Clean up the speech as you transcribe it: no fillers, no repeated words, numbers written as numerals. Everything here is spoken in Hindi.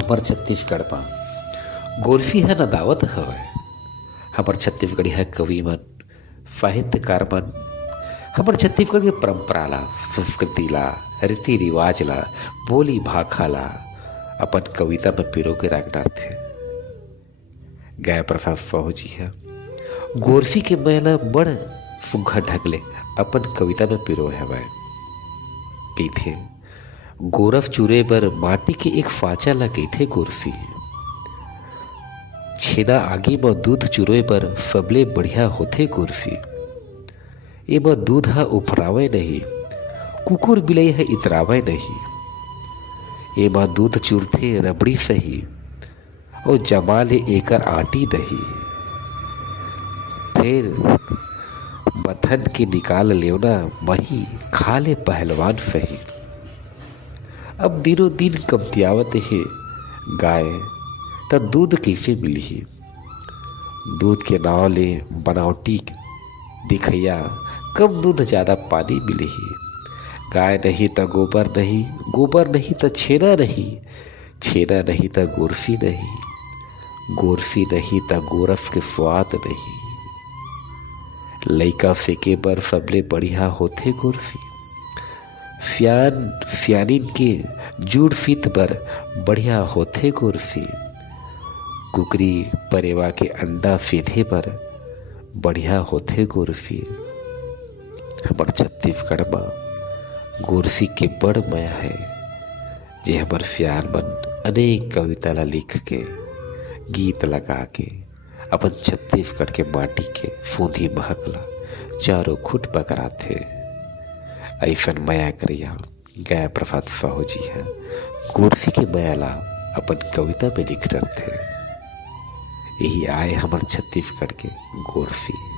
हमर छत्तीसगढ़ म गोल्फी ह नदावत हवय। हमर छत्तीसगढ़ी है कवि मन, साहित्यकार मन हमर छत्तीसगढ़ के परंपरा ला, संस्कृति ला, रीति रिवाज ला, बोली भाखा ला अपन कविता में पिरो के रख डारथे। गाय प्रसाद साहू जी है गोरसी के मैला बड़ सुग्घर ढंग ले अपन कविता में पिरो हवय। कइथे गोरफ चुरे बर माटी के एक फाचा ला कइथे गोरसी। छेना आगी म दूध चुरोय बर सबले बढ़िया होथे गोरसी। एमा दूध ह उफरावय नहीं, कुकुर बिलई ह इतरावय नहीं। एमा दूध चुरथे रबड़ी सही, और जमा ले एकर आटी दही। फिर मथन के निकाल लेवना मही, खा ले पहलवान सही। अब दिनों दिन कमतियावत हे गाय, त दूध कइसे मिलही। दूध के नाव ले बनावटी दिखैया कम दूध ज्यादा पानी मिलही। गाय नहीं त गोबर नहीं, गोबर नहीं त छेना नहीं, छेना नहीं त गोरफी नहीं, गोरफी नहीं त गोरफ के स्वाद नहीं। लइका फेंके बर सबले बढ़िया होथे गोरफी। सियानिन के जुड़ फित बर बढ़िया होथे गोरफी। कुकरी परेवा के अंडा सेधे बर बढ़िया होथे गोरफी। हमर छत्तीसगढ़ म गोरसी के बड़ माया है, जे हमर सियान मन अनेक कविता ला लिख के, गीत लगा के अपन छत्तीसगढ़ के माटी के फूंदी महक ला चारों खुट पकड़ाथे। ऐसन माया करिया गाय प्रसाद साहू जी है गोरसी के माया ला अपन कविता में लिख डरथे। यही आए हमर छत्तीसगढ़ के गोरसी।